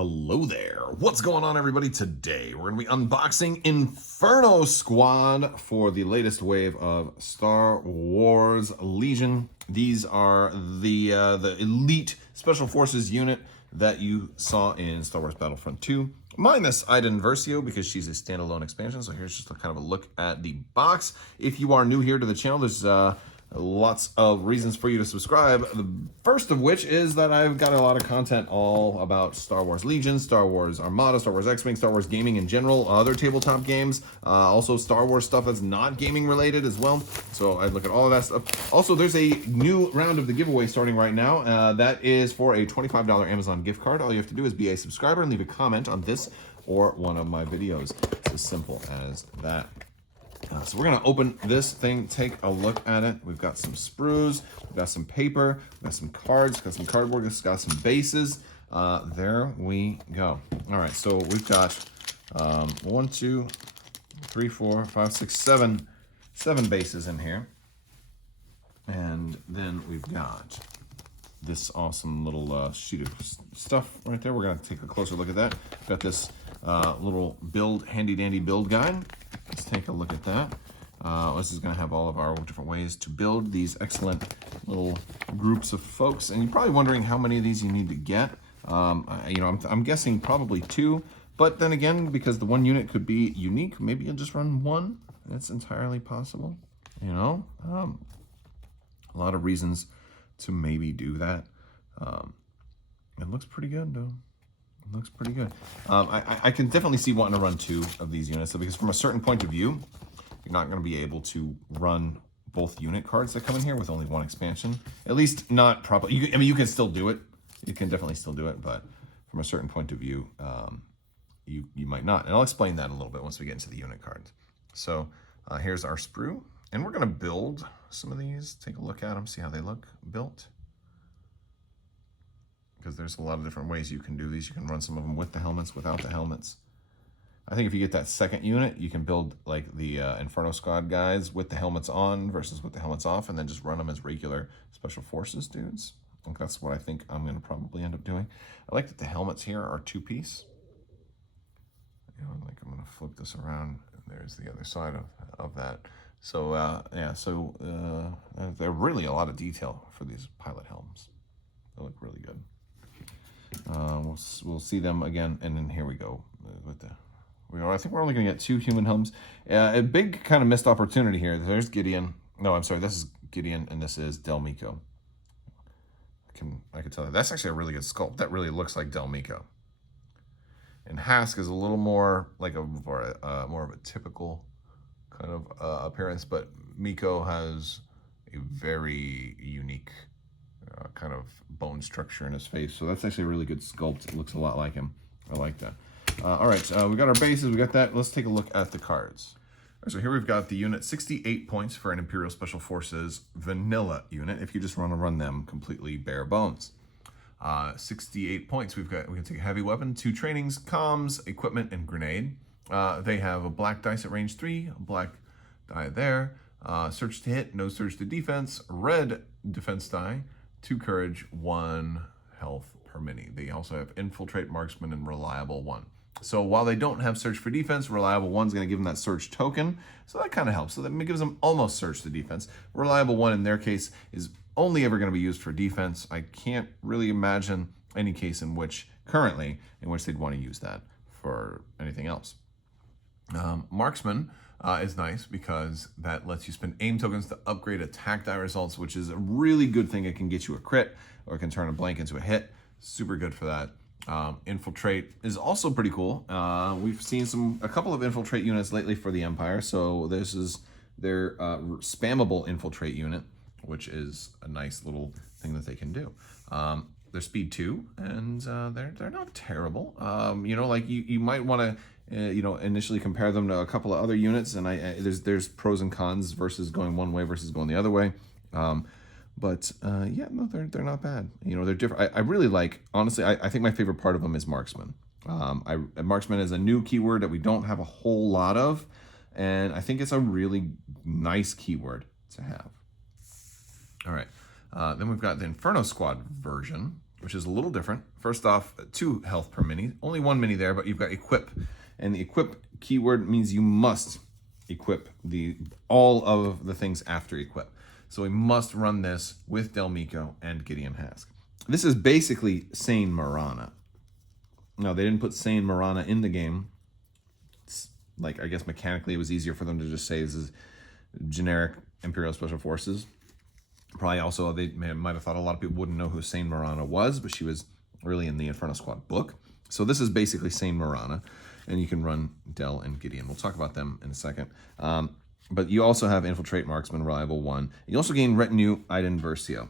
Hello there. What's going on, everybody? Today we're going to be unboxing Inferno Squad for the latest wave of Star Wars Legion. These are the elite special forces unit that you saw in Star Wars Battlefront 2, minus Iden Versio because she's a standalone expansion. So here's just a kind of a look at the box. If you are new here to the channel, there's lots of reasons for you to subscribe. The first of which is that I've got a lot of content all about Star Wars Legion, Star Wars Armada, Star Wars X-Wing, Star Wars gaming in general, other tabletop games, also Star Wars stuff that's not gaming related as well. So I look at all of that stuff. Also, there's a new round of the giveaway starting right now. That is for a $25 Amazon gift card. All you have to do is be a subscriber and leave a comment on this or one of my videos. It's as simple as that. So we're gonna open this thing, take a look at it. We've got some sprues, we've got some paper, we've got some cards, we've got some cardboard, we've got some bases. There we go. All right, so we've got 1, 2, 3, 4, 5, 6, 7 bases in here. And then we've got this awesome little sheet of stuff right there. We're gonna take a closer look at that. We've got this little handy dandy build guide. Let's take a look at that. This is going to have all of our different ways to build these excellent little groups of folks. And you're probably wondering how many of these you need to get. I'm guessing probably 2. But then again, because the one unit could be unique, maybe you'll just run 1. That's entirely possible. A lot of reasons to maybe do that. It looks pretty good, though. It looks pretty good. I can definitely see wanting to run 2 of these units, because from a certain point of view, you're not going to be able to run both unit cards that come in here with only 1 expansion. At least not probably. You can still do it. You can definitely still do it, but from a certain point of view, you might not. And I'll explain that a little bit once we get into the unit cards. So here's our sprue, and we're going to build some of these. Take a look at them, see how they look built. Because there's a lot of different ways you can do these. You can run some of them with the helmets, without the helmets. I think if you get that second unit, you can build like the Inferno Squad guys with the helmets on versus with the helmets off, and then just run them as regular Special Forces dudes. I think that's what I think I'm going to probably end up doing. I like that the helmets here are 2-piece. I'm going to flip this around, and there's the other side of that. So, they're really a lot of detail for these pilot helms. They look really good. We'll see them again, and then here we go. I think we're only going to get 2 human helms. A big kind of missed opportunity here. There's Gideon. No, I'm sorry. This is Gideon, and this is Del Meeko. I can tell you that's actually a really good sculpt. That really looks like Del Meeko. And Hask is a little more like more of a typical kind of appearance, but Meeko has a very unique kind of bone structure in his face. So that's actually a really good sculpt. It looks a lot like him. I like that. All right, we got our bases. We got that. Let's take a look at the cards. All right, so here we've got the unit, 68 points for an Imperial Special Forces vanilla unit, if you just want to run them completely bare bones. 68 points. We can take a heavy weapon, 2 trainings, comms, equipment, and grenade. They have a black dice at range 3, a black die there, surge to hit, no surge to defense, red defense die, 2 courage, 1 health per mini. They also have infiltrate, marksman, and reliable 1. So while they don't have search for defense, reliable 1's going to give them that search token. So that kind of helps. So that gives them almost search to defense. Reliable 1 in their case is only ever going to be used for defense. I can't really imagine any case currently in which they'd want to use that for anything else. Marksman is nice because that lets you spend aim tokens to upgrade attack die results, which is a really good thing. It can get you a crit, or it can turn a blank into a hit. Super good for that. Infiltrate is also pretty cool. We've seen a couple of infiltrate units lately for the Empire. So this is their spammable infiltrate unit, which is a nice little thing that they can do. They're speed 2, and they're not terrible. You might want to initially compare them to a couple of other units, and there's pros and cons versus going one way versus going the other way. They're not bad. They're different. I really like, honestly, I think my favorite part of them is marksman. Marksman is a new keyword that we don't have a whole lot of, and I think it's a really nice keyword to have. All right, then we've got the Inferno Squad version, which is a little different. First off, 2 health per mini. Only 1 mini there, but you've got equip. And the equip keyword means you must equip all of the things after equip. So we must run this with Delmico and Gideon Hask. This is basically Sane Marana. No, they didn't put Sane Marana in the game. It's like, I guess mechanically it was easier for them to just say this is generic Imperial Special Forces. Probably also they might have thought a lot of people wouldn't know who Sane Marana was, but she was really in the Inferno Squad book. So this is basically Sane Marana, and you can run Del and Gideon. We'll talk about them in a second. But you also have Infiltrate, Marksman, Reliable 1. You also gain Retinue, Iden Versio.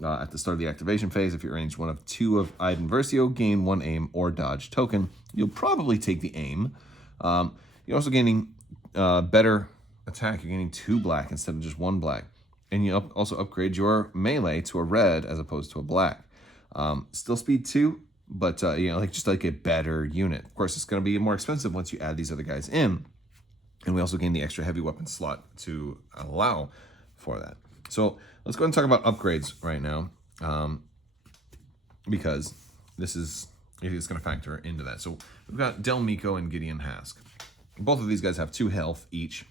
At the start of the activation phase, if you arrange one of 2 of Iden Versio, gain 1 aim or dodge token. You'll probably take the aim. You're also gaining better attack. You're gaining 2 black instead of just 1 black. And you also upgrade your melee to a red as opposed to a black. Still speed 2, but just like a better unit. Of course, it's going to be more expensive once you add these other guys in. And we also gain the extra heavy weapon slot to allow for that. So let's go ahead and talk about upgrades right now, because this is going to factor into that. So we've got Delmico and Gideon Hask. Both of these guys have 2 health each.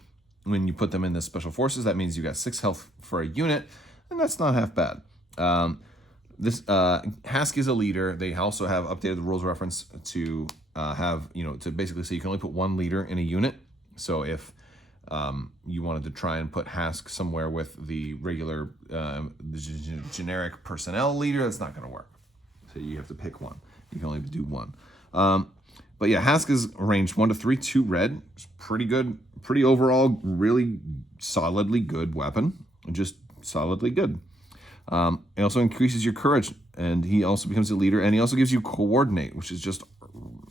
When you put them in the Special Forces, that means you got 6 health for a unit, and that's not half bad. Hask is a leader. They also have updated the rules reference to to basically say you can only put 1 leader in a unit. So if you wanted to try and put Hask somewhere with the regular generic personnel leader, that's not going to work. So you have to pick 1. You can only do 1. But yeah, Hask is ranged 1 to 3, 2 red. It's pretty good, pretty overall, really solidly good weapon. Just solidly good. It also increases your courage, and he also becomes a leader, and he also gives you coordinate, which is just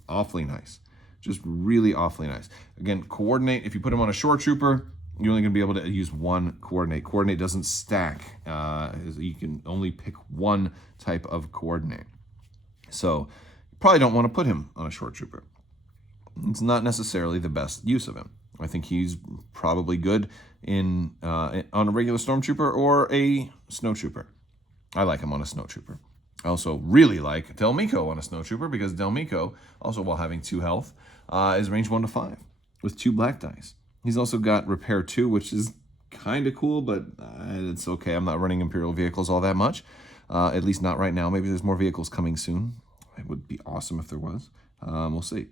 awfully nice. Just really awfully nice. Again, coordinate, if you put him on a shore trooper, you're only going to be able to use 1 coordinate. Coordinate doesn't stack. You can only pick 1 type of coordinate. So you probably don't want to put him on a shore trooper. It's not necessarily the best use of him. I think he's probably good on a regular stormtrooper or a snowtrooper. I like him on a snowtrooper. I also really like Delmico on a snowtrooper because Delmico, also while having 2 health, is range 1 to 5 with 2 black dice. He's also got Repair 2, which is kind of cool, but it's okay. I'm not running Imperial vehicles all that much, at least not right now. Maybe there's more vehicles coming soon. It would be awesome if there was. We'll see.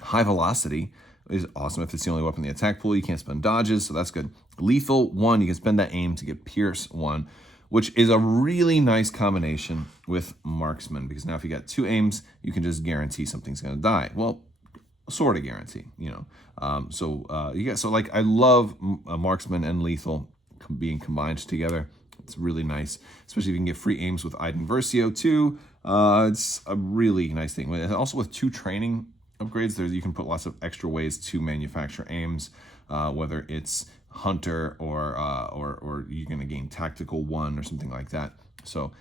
High Velocity is awesome if it's the only weapon in the attack pool. You can't spend dodges, so that's good. Lethal 1, you can spend that aim to get Pierce 1, which is a really nice combination with Marksman, because now if you got 2 aims, you can just guarantee something's going to die. Well, sort of guarantee, I love Marksman and Lethal being combined together. It's really nice, especially if you can get free aims with Iden Versio too. It's a really nice thing. And also with 2 training upgrades, you can put lots of extra ways to manufacture aims, whether it's Hunter or you're going to gain Tactical 1 or something like that. So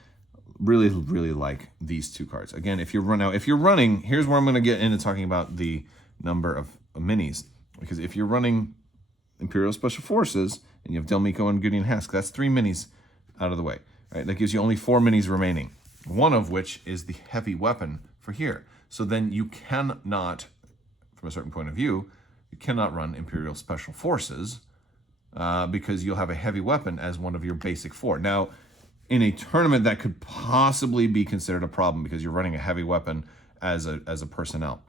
really, really like these 2 cards. Again, if you're running, here's where I'm going to get into talking about the number of minis, because if you're running Imperial Special Forces and you have Delmico and Gideon Hask, that's 3 minis out of the way. Right? That gives you only 4 minis remaining, one of which is the heavy weapon for here. So then you cannot, from a certain point of view, you cannot run Imperial Special Forces because you'll have a heavy weapon as one of your basic 4. Now, in a tournament, that could possibly be considered a problem because you're running a heavy weapon as a personnel.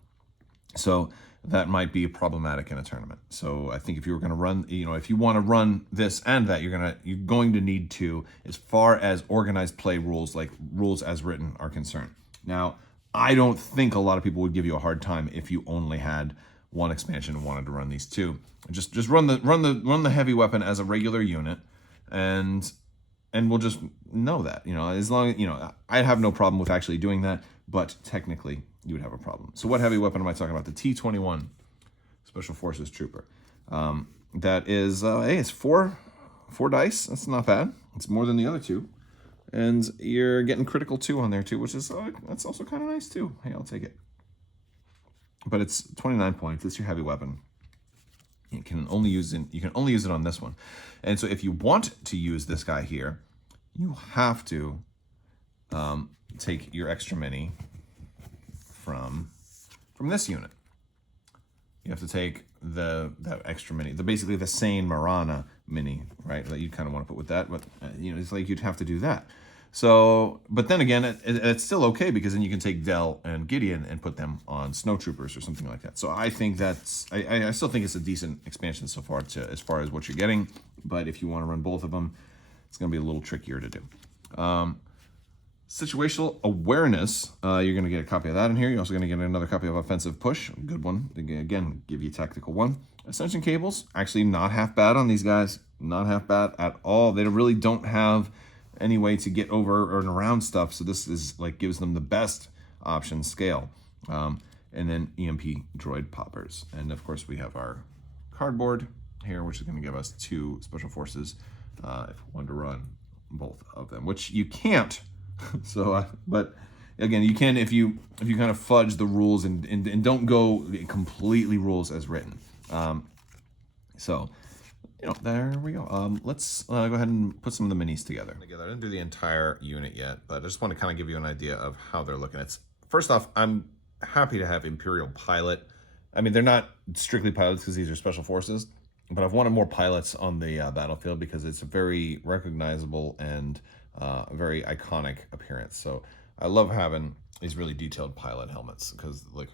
So that might be problematic in a tournament. So I think if you were going to run, if you want to run this and that, you're going to need to, as far as organized play rules, like rules as written, are concerned. Now, I don't think a lot of people would give you a hard time if you only had 1 expansion and wanted to run these 2. Just run the heavy weapon as a regular unit, and we'll just know that, as long as, I'd have no problem with actually doing that, but technically you would have a problem. So what heavy weapon am I talking about? The T-21 Special Forces Trooper. That is, hey, it's 4 dice. That's not bad. It's more than the other 2. And you're getting critical 2 on there too, which is, that's also kind of nice too. Hey, I'll take it. But it's 29 points. It's your heavy weapon. You can only use it on this one. And so if you want to use this guy here, you have to take your extra mini from this unit. You have to take that extra mini, basically the Sane Marana mini, right? That you kind of want to put with that, but you know, it's like you'd have to do that. So, but then again, it's still okay because then you can take Dell and Gideon and put them on Snowtroopers or something like that. So I think that's, I still think it's a decent expansion so far as far as what you're getting. But if you want to run both of them, it's going to be a little trickier to do. Situational awareness, you're going to get a copy of that in here. You're also going to get another copy of offensive push, a good one. Again, give you a tactical one. Ascension cables, actually not half bad on these guys. Not half bad at all. They really don't have any way to get over and around stuff. So this is like gives them the best option scale. And then EMP droid poppers. And of course we have our cardboard here, which is going to give us 2 special forces if we want to run both of them, which you can't. So, but again, you can if you kind of fudge the rules and don't go completely rules as written. So, you know, there we go. Let's go ahead and put some of the minis together. I didn't do the entire unit yet, but I just want to kind of give you an idea of how they're looking. First off, I'm happy to have Imperial Pilot. I mean, they're not strictly pilots because these are special forces, but I've wanted more pilots on the battlefield because it's a very recognizable and a very iconic appearance. So I love having these really detailed pilot helmets because like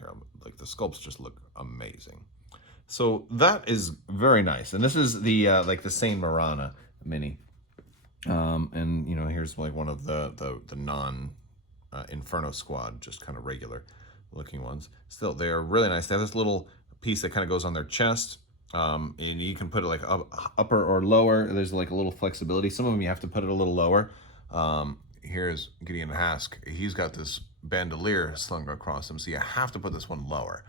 the sculpts just look amazing. So that is very nice. And this is the like the Sane Marana mini. And you know, here's like one of the non Inferno Squad, just kind of regular looking ones. Still, they are really nice. They have this little piece that kind of goes on their chest. And you can put it like upper or lower. There's like a little flexibility. Some of them you have to put it a little lower. Here's Gideon Hask. He's got this bandolier slung across him, so you have to put this one lower.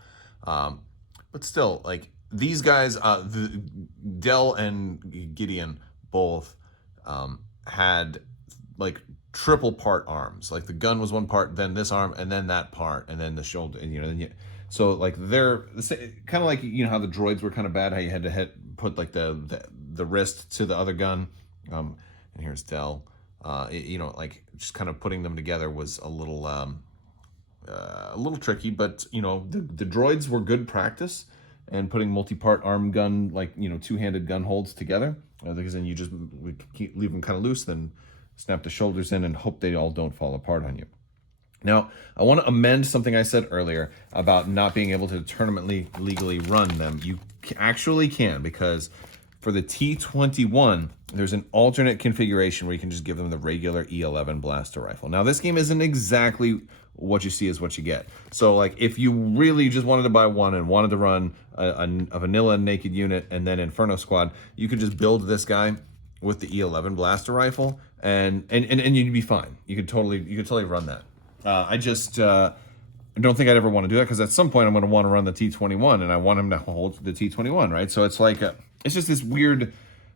But still, like these guys, Dell and Gideon both had like triple part arms. Like the gun was one part, then this arm, and then that part, and then the shoulder. And you know, then so like they're kind of like, you know how the droids were kind of bad, how you had to put like the wrist to the other gun. And here's Dell. You know, like just kind of putting them together was a little tricky, but you know, the droids were good practice, and putting multi-part arm gun, like, you know, 2-handed gun holds together, because then you just leave them kind of loose, then snap the shoulders in and hope they all don't fall apart on you. Now, I want to amend something I said earlier about not being able to tournament legally run them. You actually can, because for the T-21, there's an alternate configuration where you can just give them the regular E11 blaster rifle. Now, this game isn't exactly what you see is what you get. So, like, if you really just wanted to buy one and wanted to run a vanilla naked unit and then Inferno Squad, you could just build this guy with the E11 blaster rifle, and you'd be fine. You could totally run that. I don't think I'd ever want to do that, because at some point I'm going to want to run the T-21, and I want him to hold the T-21, right? So it's like it's just this weird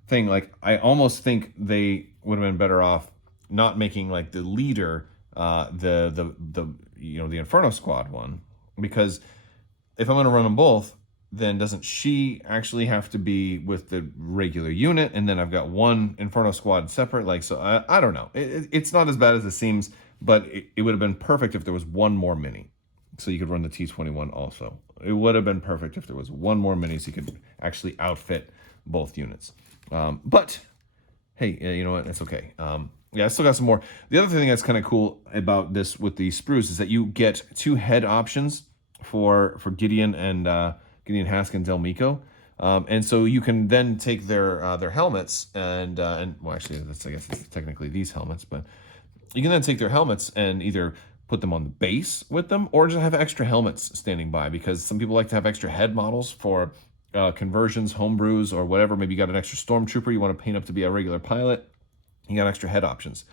thing. Like, I almost think they would have been better off not making like the leader the Inferno Squad one, because if I'm going to run them both, then doesn't she actually have to be with the regular unit, and then I've got one Inferno Squad separate? Like, so I don't know. It's not as bad as it seems, but it would have been perfect if there was one more mini, so you could run the T-21 also. It would have been perfect if there was one more mini, so you could actually outfit both units. But hey, you know what? It's okay. Yeah, I still got some more. The other thing that's kind of cool about this with the sprues is that you get 2 head options for Gideon and Gideon Hask and Del Meeko. And so you can then take their helmets and well, actually, I guess it's technically these helmets, but you can then take their helmets and either put them on the base with them, or just have extra helmets standing by, because some people like to have extra head models for conversions, homebrews, or whatever. Maybe you got an extra stormtrooper you want to paint up to be a regular pilot. You got extra head options.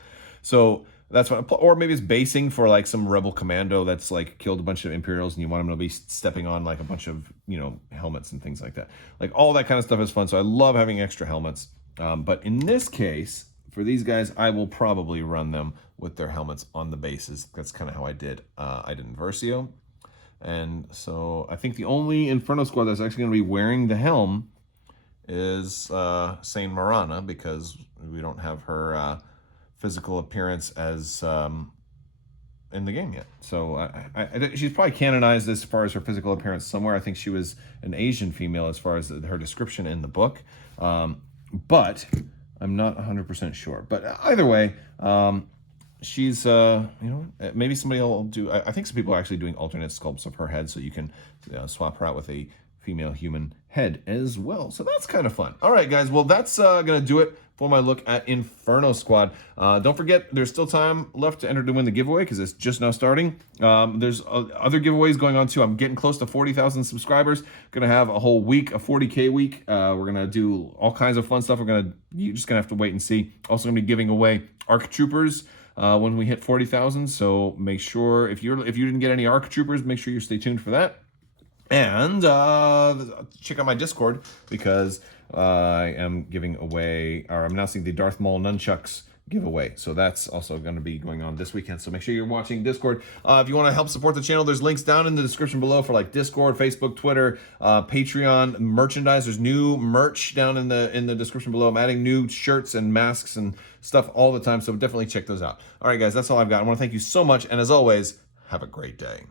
So that's what, or maybe it's basing for like some rebel commando that's like killed a bunch of Imperials, and you want them to be stepping on like a bunch of, you know, helmets and things like that. Like, all that kind of stuff is fun. So I love having extra helmets. But in this case, for these guys, I will probably run them with their helmets on the bases. That's kind of how I did in Versio. And so I think the only Inferno Squad that's actually going to be wearing the helm is Sane Marana, because we don't have her physical appearance as in the game yet. So she's probably canonized as far as her physical appearance somewhere. I think she was an Asian female as far as her description in the book. But I'm not 100% sure. But either way, she's, maybe somebody will do, I think some people are actually doing alternate sculpts of her head, so you can swap her out with a female human head as well. So that's kind of fun. All right, guys. Well, that's going to do it for my look at Inferno Squad. Don't forget, there's still time left to enter to win the giveaway because it's just now starting. There's other giveaways going on too. I'm getting close to 40,000 subscribers. Going to have a whole week, a 40K week. We're going to do all kinds of fun stuff. You're just going to have to wait and see. Also going to be giving away ARC Troopers when we hit 40,000. So make sure, if you didn't get any ARC Troopers, make sure you stay tuned for that. And check out my Discord because I am giving away, or I'm announcing the Darth Maul Nunchucks giveaway. So that's also going to be going on this weekend. So make sure you're watching Discord. If you want to help support the channel, there's links down in the description below for like Discord, Facebook, Twitter, Patreon, merchandise. There's new merch down in the description below. I'm adding new shirts and masks and stuff all the time. So definitely check those out. All right, guys, that's all I've got. I want to thank you so much. And as always, have a great day.